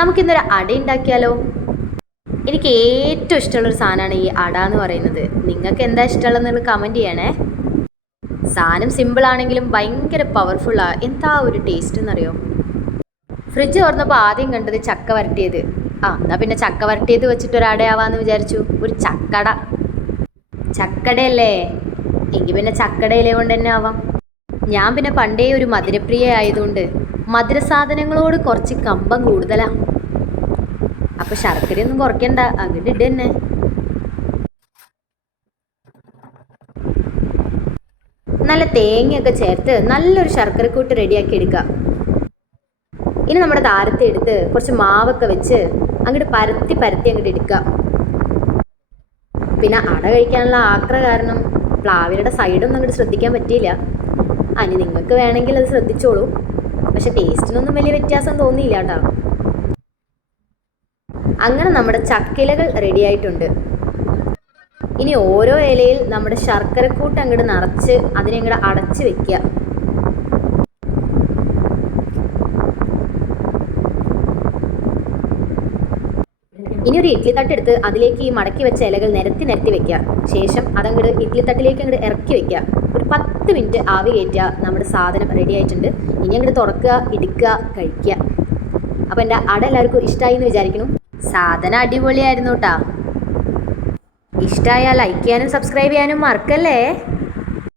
നമുക്കിന്നൊരു അട ഉണ്ടാക്കിയാലോ? എനിക്ക് ഏറ്റവും ഇഷ്ടമുള്ളൊരു സാധനമാണ് ഈ അട എന്ന് പറയുന്നത്. നിങ്ങൾക്ക് എന്താ ഇഷ്ടമുള്ളതെന്നുള്ള കമൻറ്റ് ചെയ്യണേ. സാധനം സിമ്പിളാണെങ്കിലും ഭയങ്കര പവർഫുള്ളാണ്. എന്താ ഒരു ടേസ്റ്റ് എന്നറിയോ? ഫ്രിഡ്ജ് തുറന്നപ്പോൾ ആദ്യം കണ്ടത് ചക്ക വരട്ടിയത്. എന്നാൽ പിന്നെ ചക്ക വരട്ടിയത് വെച്ചിട്ട് ഒരു അടയാവാന്ന് വിചാരിച്ചു. ഒരു ചക്കട. ചക്കടയല്ലേ, എങ്കിൽ പിന്നെ ചക്കടയിലെ കൊണ്ട് തന്നെ ആവാം. ഞാൻ പിന്നെ പണ്ടേ ഒരു മധുരപ്രിയ ആയതുകൊണ്ട് മധുര സാധനങ്ങളോട് കുറച്ച് കമ്പം കൂടുതലാണ്. അപ്പോൾ ശർക്കരയൊന്നും കുറയ്ക്കണ്ട, അങ്ങോട്ട് ഇട് തന്നെ. നല്ല തേങ്ങയൊക്കെ ചേർത്ത് നല്ലൊരു ശർക്കരക്കൂട്ട് റെഡിയാക്കി എടുക്കുക. ഇനി നമ്മുടെ താരത്തെ എടുത്ത് കുറച്ച് മാവൊക്കെ വെച്ച് അങ്ങോട്ട് പരത്തി അങ്ങോട്ട് എടുക്കുക. പിന്നെ അട കഴിക്കാനുള്ള ആക്ര കാരണം പ്ലാവിയുടെ സൈഡൊന്നും അങ്ങോട്ട് ശ്രദ്ധിക്കാൻ പറ്റിയില്ല. ഇനി നിങ്ങൾക്ക് വേണമെങ്കിൽ അത് ശ്രദ്ധിച്ചോളൂ. പക്ഷെ ടേസ്റ്റിനൊന്നും വലിയ വ്യത്യാസം തോന്നിയില്ല കേട്ടോ. അങ്ങനെ നമ്മുടെ ചക്കിലകൾ റെഡി ആയിട്ടുണ്ട്. ഇനി ഓരോ ഇലയിൽ നമ്മുടെ ശർക്കരക്കൂട്ട് അങ്ങോട്ട് നിറച്ച് അതിനെ അങ്ങോട്ട് അടച്ച് വെക്കുക. ഇനി ഒരു ഇഡ്ഡലി തട്ടെടുത്ത് അതിലേക്ക് ഈ മടക്കി വെച്ച ഇലകൾ നിരത്തി വെക്കുക. ശേഷം അതങ്ങോട്ട് ഇഡ്ഡലി തട്ടിലേക്ക് അങ്ങോട്ട് ഇറക്കി വെക്കുക. ഒരു 10 മിനിറ്റ് ആവി കയറ്റുക. നമ്മുടെ സാധനം റെഡി ആയിട്ടുണ്ട്. ഇനി അങ്ങോട്ട് തുറക്കുക, എടുക്കുക, കഴിക്കുക. അപ്പോൾ എൻ്റെ അട എല്ലാവർക്കും ഇഷ്ടമായി എന്ന് വിചാരിക്കുന്നു. സാധനം അടിപൊളിയായിരുന്നു കേട്ടോ. ഇഷ്ടമായാൽ ലൈക്ക് ചെയ്യാനും സബ്സ്ക്രൈബ് ചെയ്യാനും മറക്കല്ലേ.